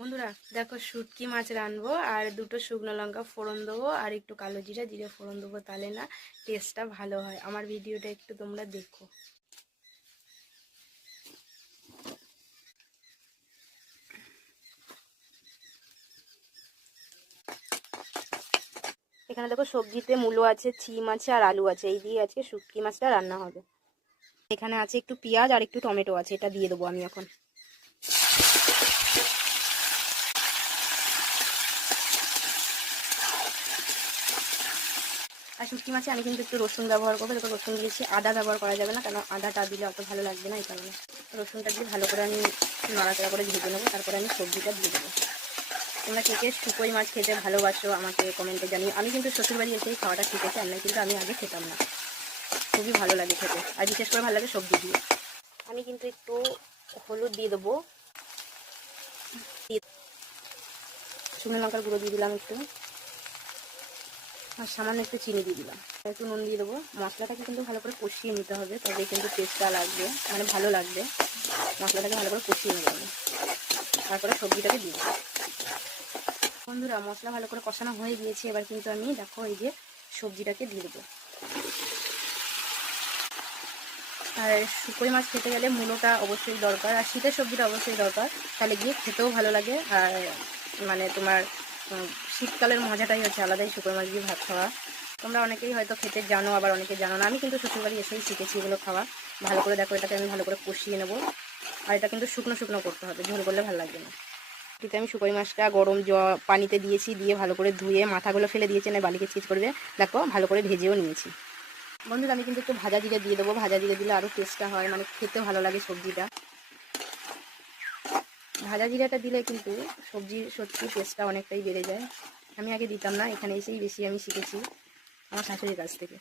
বন্ধুরা দেখো শুটকি মাছ রানবো আর দুটো শুকনো লঙ্কা ফোড়ন দেবো আর একটু কালো জিরা জিরে ফোড়ন দেবো, তাহলে না টেস্টটা ভালো হয়। আমার ভিডিওটা একটু তোমরা দেখো। এখানে দেখো সবজিতে মূলো আছে, ছিম আছে আর আলু আছে, এই দিয়ে আজকে শুটকি মাছটা রান্না হবে। এখানে আছে একটু পেঁয়াজ আর একটু টমেটো আছে, এটা দিয়ে দেবো আমি এখন। আর শুটকি মাছে আমি কিন্তু একটু রসুন ব্যবহার করবো, দেখো রসুন দিয়েছি, আদা ব্যবহার করা যাবে না, কারণ আদাটা দিলে অত ভালো লাগবে না, এই কারণে রসুনটা দিয়ে ভালো করে আমি নাড়াচাড়া করে ভেজে নেবো, তারপরে আমি সবজিটা দিয়ে দেবো। তোমরা কে কে শুকোই মাছ খেতে ভালোবাসো আমাকে কমেন্টে জানিও। আমি কিন্তু শ্বশুরবাড়ি এসেই খাওয়াটা শিখেছি, আর কিন্তু আমি আগে খেতাম না। খুবই ভালো লাগে খেতে, আর বিশেষ করে ভালো লাগে সবজি দিয়ে। আমি কিন্তু একটু হলুদ দিয়ে দেবো, শুকনো লঙ্কার গুঁড়ো দিয়ে দিলাম একটু, আর সামান্য একটু চিনি দিয়ে দিলাম, একটু নুন দিয়ে দেবো। মশলাটাকে কিন্তু ভালো করে কষিয়ে নিতে হবে, তবে কিন্তু টেস্টটা লাগবে, মানে ভালো লাগবে। মশলাটাকে ভালো করে কষিয়ে নেবো আমি, তারপরে সবজিটাকে দিয়ে দেবো। বন্ধুরা মশলা ভালো করে কষানো হয়ে গিয়েছে, এবার কিন্তু আমি দেখো এই যে সবজিটাকে দিয়ে দেবো। আর শুকোই মাছ খেতে গেলে মূলোটা অবশ্যই দরকার, আর শীতের সবজিটা অবশ্যই দরকার, তাহলে গিয়ে খেতেও ভালো লাগে। আর মানে তোমার শীতকালের মজাটাই হচ্ছে আলাদাই, শুকোই মাছ দিয়ে ভাত খাওয়া। তোমরা অনেকেই হয়তো খেতে জানো, আবার অনেকে জানো না। আমি কিন্তু শ্বশুরবাড়ি এসেই শিখেছি এগুলো খাওয়া। ভালো করে দেখো এটাকে আমি ভালো করে কষিয়ে নেবো, আর এটা কিন্তু শুকনো শুকনো করতে হবে, ঝোল করলে ভালো লাগবে না। এতে আমি শুকোই মাছটা গরম পানিতে দিয়েছি, দিয়ে ভালো করে ধুয়ে মাথাগুলো ফেলে দিয়েছি, না বালিকে চিজ করবে, দেখো ভালো করে ভেজেও নিয়েছি। বন্ধুরা আমি কিন্তু একটু ভাজা জিরে দিয়ে দেবো, ভাজা জিরে দিলে আরও টেস্টটা হয়, মানে খেতে ভালো লাগে সবজিটা। ভাজা জিরাটা দিলে কিন্তু সবজির সত্যি টেস্টটা অনেকটাই বেড়ে যায়। আমি আগে দিতাম না, এখানে এসেই বেশি আমি শিখেছি আমার শাশুড়ির কাছ থেকে।